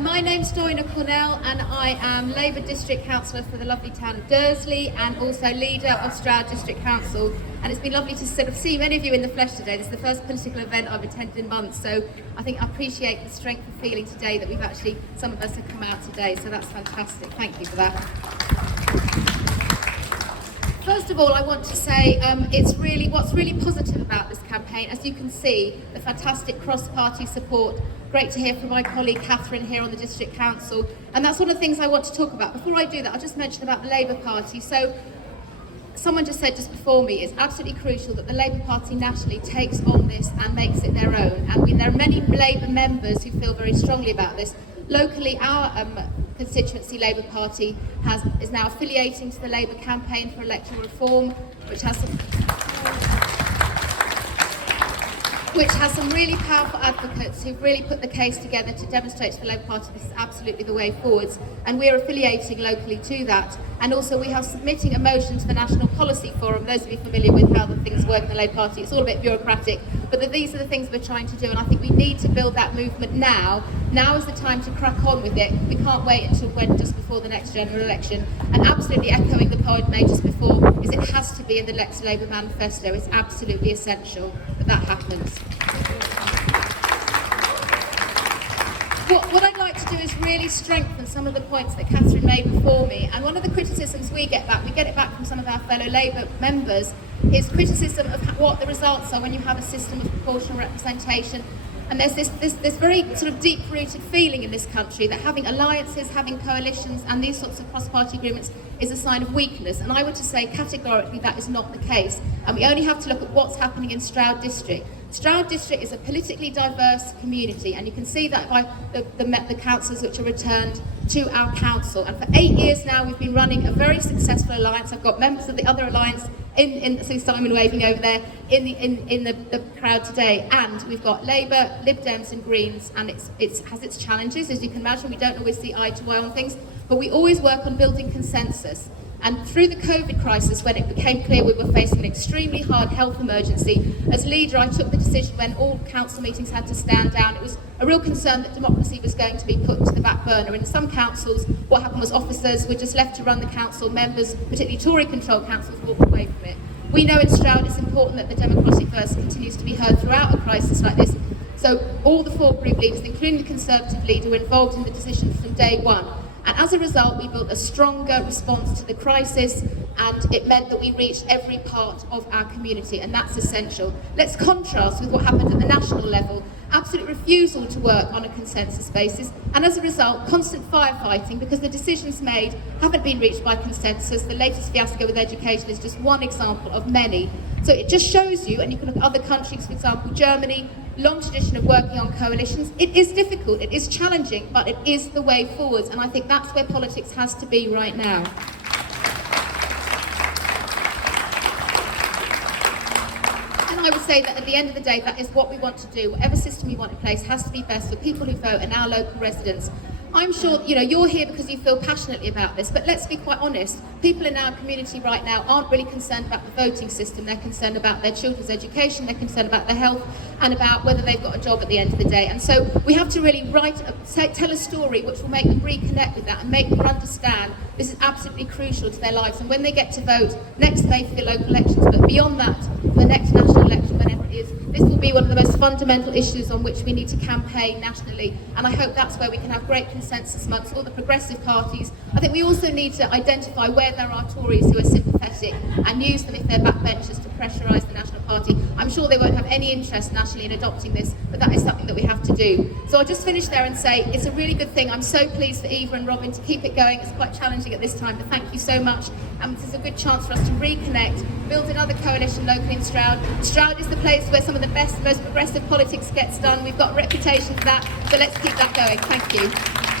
My name's Doina Cornell and I am Labour District Councillor for the lovely town of Dursley and also leader of Stroud District Council. And it's been lovely to sort of see many of you in the flesh today. This is the first political event I've attended in months, so I think I appreciate the strength of feeling today that we've actually, some of us have come out today, so that's fantastic. Thank you for that. First of all, I want to say what's really positive about this campaign, as you can see, the fantastic cross-party support. Great to hear from my colleague Catherine here on the District Council, and that's one of the things I want to talk about. Before I do that, I'll just mention about the Labour Party. So, someone just said just before me, it's absolutely crucial that the Labour Party nationally takes on this and makes it their own. And there are many Labour members who feel very strongly about this. Locally, our constituency Labour Party is now affiliating to the Labour campaign for electoral reform, which has some really powerful advocates who've really put the case together to demonstrate to the Labour Party this is absolutely the way forwards, and we're affiliating locally to that. And also we are submitting a motion to the National Policy Forum. Those of you familiar with how the things work in the Labour Party, it's all a bit bureaucratic, but these are the things we're trying to do, and I think we need to build that movement now. Now is the time to crack on with it. We can't wait until just before the next general election. And absolutely echoing the point made just before, is it has to be in the Lex Labour manifesto. It's absolutely essential that happens. What I'd like to do is really strengthen some of the points that Catherine made before me, and one of the criticisms we get it back from some of our fellow Labour members, is criticism of what the results are when you have a system of proportional representation. And there's this very sort of deep-rooted feeling in this country that having alliances, having coalitions and these sorts of cross-party agreements is a sign of weakness. And I would just say categorically that is not the case. And we only have to look at what's happening in Stroud District. Stroud District is a politically diverse community, and you can see that by the councillors which are returned to our council. And for 8 years now we've been running a very successful alliance. I've got members of the other alliance so Simon waving over there in the crowd today, and we've got Labour, Lib Dems and Greens, and it has its challenges. As you can imagine, we don't always see eye to eye on things, but we always work on building consensus. And through the COVID crisis, when it became clear we were facing an extremely hard health emergency, as leader I took the decision when all council meetings had to stand down. It was a real concern that democracy was going to be put to the back burner. In some councils, what happened was officers were just left to run the council, members, particularly Tory-controlled councils, walked away from it. We know in Stroud it's important that the democratic voice continues to be heard throughout a crisis like this. So all the four group leaders, including the Conservative leader, were involved in the decision from day one. And as a result, we built a stronger response to the crisis, and it meant that we reached every part of our community, and that's essential. Let's contrast with what happened at the national level. Absolute refusal to work on a consensus basis, and as a result, constant firefighting because the decisions made haven't been reached by consensus. The latest fiasco with education is just one example of many. So it just shows you, and you can look at other countries, for example, Germany, long tradition of working on coalitions. It is difficult, it is challenging, but it is the way forwards, and I think that's where politics has to be right now. And I would say that at the end of the day, that is what we want to do. Whatever system we want in place has to be best for people who vote and our local residents. I'm sure, you're here because you feel passionately about this, but let's be quite honest. People in our community right now aren't really concerned about the voting system. They're concerned about their children's education, they're concerned about their health, and about whether they've got a job at the end of the day. And so we have to really tell a story which will make them reconnect with that and make them understand this is absolutely crucial to their lives. And when they get to vote next May for the local elections, but beyond that, the next national election, whenever it is, this will be one of the most fundamental issues on which we need to campaign nationally. And I hope that's where we can have great consensus amongst all the progressive parties. I think we also need to identify where there are Tories who are sympathetic and use them if they're backbenchers to pressurise the National Party. I'm sure they won't have any interest nationally in adopting this, but that is something that we have to do. So I'll just finish there and say it's a really good thing. I'm so pleased for Eva and Robin to keep it going. It's quite challenging at this time, but thank you so much. And this is a good chance for us to reconnect, build another coalition locally in Stroud. Stroud is the place where some of the best, most progressive politics gets done. We've got a reputation for that, so let's keep that going. Thank you.